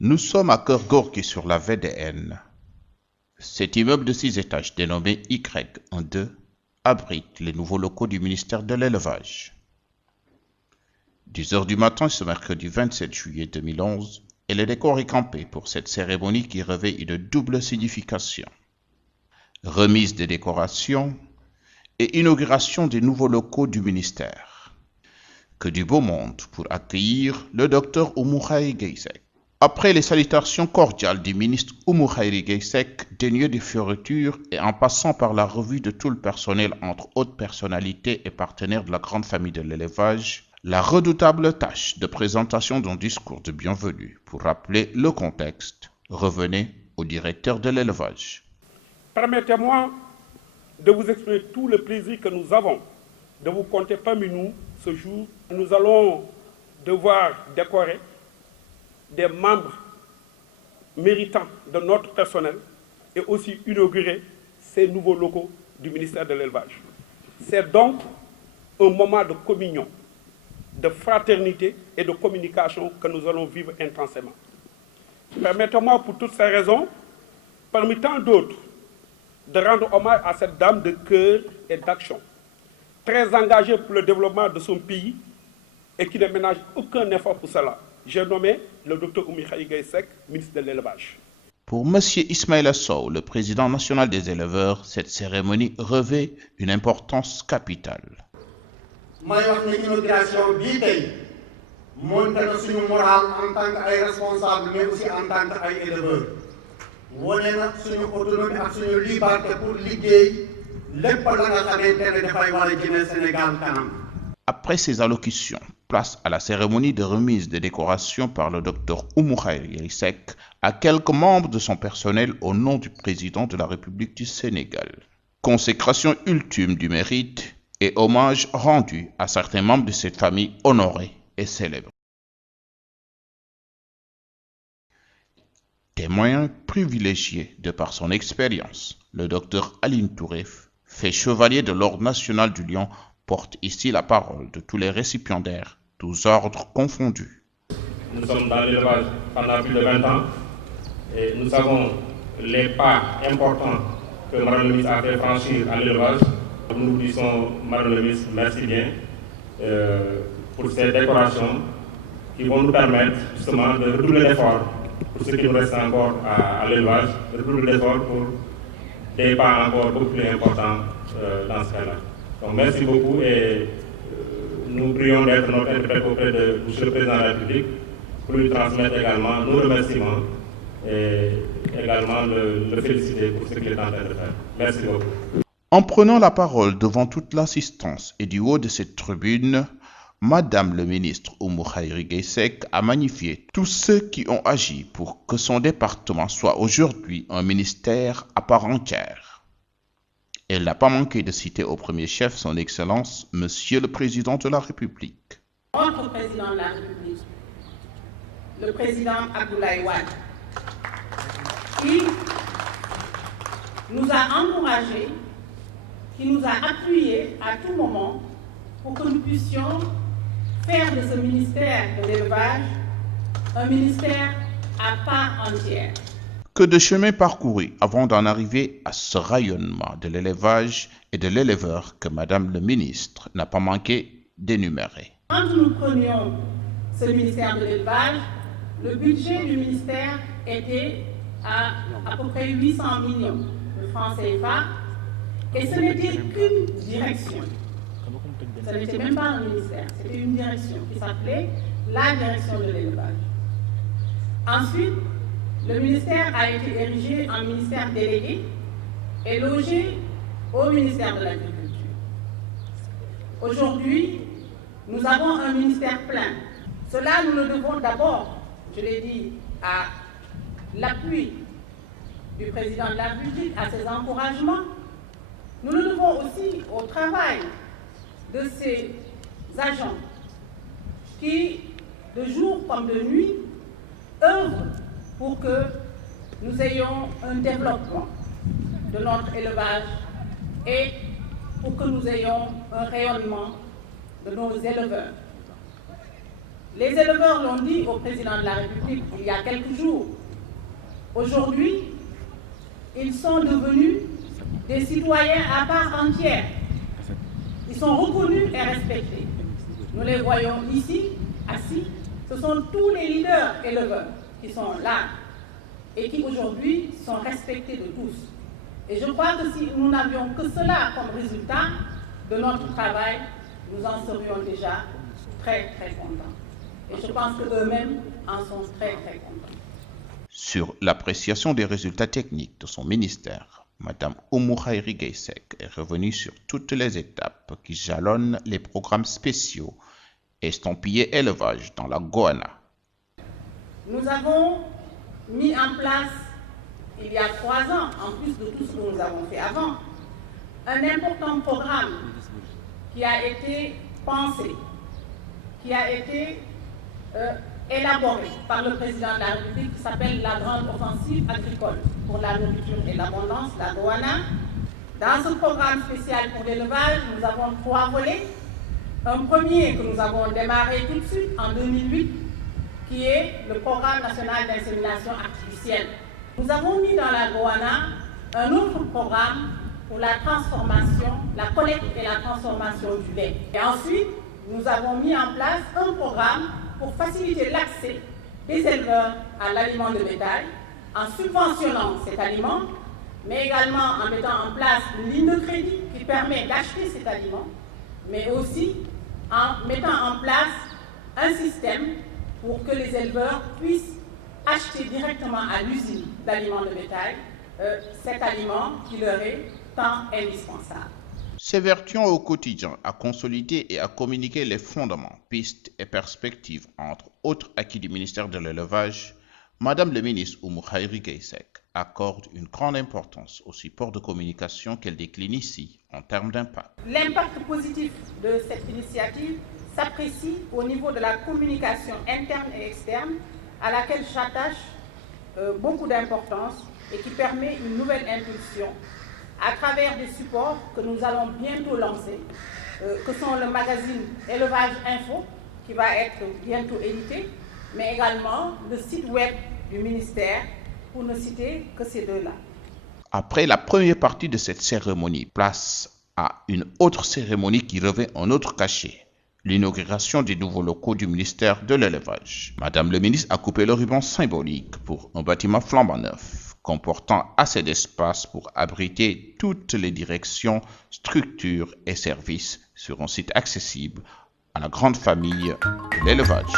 Nous sommes à Kër Gorgui sur la VDN. Cet immeuble de 6 étages dénommé Y12 abrite les nouveaux locaux du ministère de l'Élevage. 10 heures du matin ce mercredi 27 juillet 2011 et le décor est campé pour cette cérémonie qui revêt une double signification. Remise des décorations et inauguration des nouveaux locaux du ministère. Que du beau monde pour accueillir le docteur Oumou Khayri Gaye Seck. Après les salutations cordiales du ministre Oumou Khayri Gaye Seck, dénué de fioritures et en passant par la revue de tout le personnel entre hautes personnalités et partenaires de la grande famille de l'élevage, la redoutable tâche de présentation d'un discours de bienvenue pour rappeler le contexte revenait au directeur de l'élevage. Permettez-moi de vous exprimer tout le plaisir que nous avons de vous compter parmi nous ce jour. Nous allons devoir décorer des membres méritants de notre personnel et aussi inaugurer ces nouveaux locaux du ministère de l'Élevage. C'est donc un moment de communion, de fraternité et de communication que nous allons vivre intensément. Permettez-moi pour toutes ces raisons, parmi tant d'autres, de rendre hommage à cette dame de cœur et d'action, très engagée pour le développement de son pays et qui ne ménage aucun effort pour cela. J'ai nommé le docteur Oumou Khayri Gaye Seck, ministre de l'Élevage. Pour M. Ismaïla Sow, le président national des éleveurs, cette cérémonie revêt une importance capitale. may wax ne inauguration bii tey monte na suñu moral en tant que responsable mais aussi en tant que éleveur wone na suñu autonomie ak suñu liberté pour liggéey lépp la nga xamante ne dafay war a jëmee Sénégal kanam. Après ces allocutions, place à la cérémonie de remise des décorations par le docteur Oumou Khayri Gaye Seck à quelques membres de son personnel au nom du président de la République du Sénégal. Consécration ultime du mérite et hommage rendu à certains membres de cette famille honorée et célèbre. Témoin privilégié de par son expérience, le docteur Aline Touré, fait chevalier de l'Ordre national du Lion, porte ici la parole de tous les récipiendaires, tous ordres confondus. Nous sommes dans l'élevage pendant plus de 20 ans et nous savons les pas importants que Madame le ministre a fait franchir à l'élevage. Nous disons, Madame le ministre, merci bien pour ces décorations qui vont nous permettre justement de redoubler l'effort pour ce qui nous reste encore à l'élevage, de redoubler l'effort pour des pas encore beaucoup plus importants dans ce cas-là. Donc merci beaucoup et nous prions d'être notre interprète auprès de M. le Président de la République pour lui transmettre également nos remerciements et également le féliciter pour ce qu'il est en train de faire. Merci beaucoup. En prenant la parole devant toute l'assistance et du haut de cette tribune, Madame le ministre Oumou Khayri Gaye Seck a magnifié tous ceux qui ont agi pour que son département soit aujourd'hui un ministère à part entière. Elle n'a pas manqué de citer au premier chef son Excellence, Monsieur le Président de la République. Notre Président de la République, le Président Abdoulaye Wade, qui nous a encouragés, qui nous a appuyés à tout moment pour que nous puissions faire de ce ministère de l'élevage un ministère à part entière. Que de chemin parcouru avant d'en arriver à ce rayonnement de l'élevage et de l'éleveur que Madame le ministre n'a pas manqué d'énumérer. Quand nous prenions ce ministère de l'élevage, le budget du ministère était à peu près 800 millions de francs CFA et ce n'était qu'une direction. Ce n'était même pas un ministère, c'était une direction qui s'appelait la direction de l'élevage. Ensuite, le ministère a été érigé en ministère délégué et logé au ministère de l'Agriculture. Aujourd'hui, nous avons un ministère plein. Cela, nous le devons d'abord, je l'ai dit, à l'appui du président de la République, à ses encouragements. Nous le devons aussi au travail de ces agents qui, de jour comme de nuit, œuvrent pour que nous ayons un développement de notre élevage et pour que nous ayons un rayonnement de nos éleveurs. Les éleveurs l'ont dit au président de la République il y a quelques jours. Aujourd'hui, ils sont devenus des citoyens à part entière. Ils sont reconnus et respectés. Nous les voyons ici, assis. Ce sont tous les leaders éleveurs qui sont là et qui aujourd'hui sont respectés de tous. Et je crois que si nous n'avions que cela comme résultat de notre travail, nous en serions déjà très très contents. Et je pense qu'eux-mêmes en sont très très contents. Sur l'appréciation des résultats techniques de son ministère, Mme Oumou Khayri Gaye-Seck est revenue sur toutes les étapes qui jalonnent les programmes spéciaux estampillés élevage dans la Goana. Nous avons mis en place, il y a 3 ans, en plus de tout ce que nous avons fait avant, un important programme qui a été pensé, qui a été élaboré par le président de la République, qui s'appelle la Grande Offensive agricole pour la nourriture et l'abondance, la Goana. Dans ce programme spécial pour l'élevage, nous avons 3 volets. Un premier que nous avons démarré tout de suite en 2008, qui est le programme national d'insémination artificielle. Nous avons mis dans la Goana un autre programme pour la transformation, la collecte et la transformation du lait. Et ensuite, nous avons mis en place un programme pour faciliter l'accès des éleveurs à l'aliment de bétail, en subventionnant cet aliment, mais également en mettant en place une ligne de crédit qui permet d'acheter cet aliment, mais aussi en mettant en place un système pour que les éleveurs puissent acheter directement à l'usine d'aliments de bétail cet aliment qui leur est tant indispensable. S'évertuant au quotidien à consolider et à communiquer les fondements, pistes et perspectives, entre autres acquis du ministère de l'Élevage, Madame le ministre Oumou Khayri Gaye-Seck accorde une grande importance au support de communication qu'elle décline ici en termes d'impact. L'impact positif de cette initiative s'apprécie au niveau de la communication interne et externe à laquelle j'attache beaucoup d'importance et qui permet une nouvelle impulsion à travers des supports que nous allons bientôt lancer, que sont le magazine Élevage Info, qui va être bientôt édité, mais également le site web du ministère, pour ne citer que ces 2-là. Après la première partie de cette cérémonie, place à une autre cérémonie qui revêt un autre cachet, l'inauguration des nouveaux locaux du ministère de l'Élevage. Madame le ministre a coupé le ruban symbolique pour un bâtiment flambant neuf, comportant assez d'espace pour abriter toutes les directions, structures et services sur un site accessible à la grande famille de l'élevage.